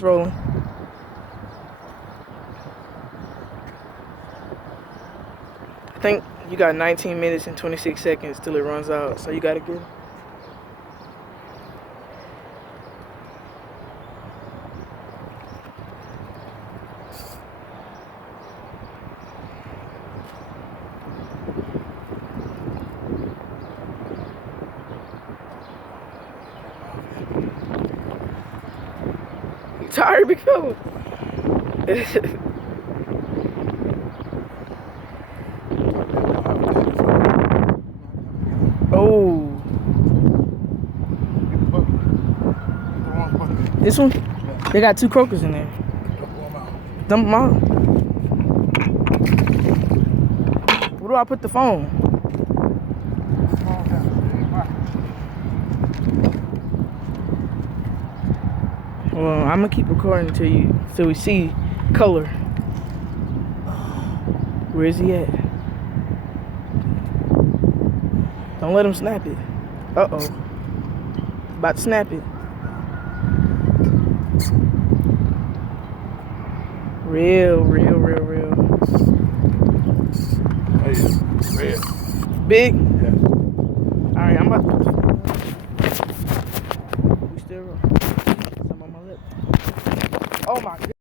Rolling. I think you got 19 minutes and 26 seconds till it runs out, so you gotta get. Tired, big fella. Oh. This one? They got 2 croakers in there. Dump them out. Where do I put the phone? Well, I'm gonna keep recording till we see color. Where is he at? Don't let him snap it. Uh-oh. About to snap it. Real. Hey, red. Big? Yeah. Alright, I'm about to. We still rolling. Some on my lip. Oh my god.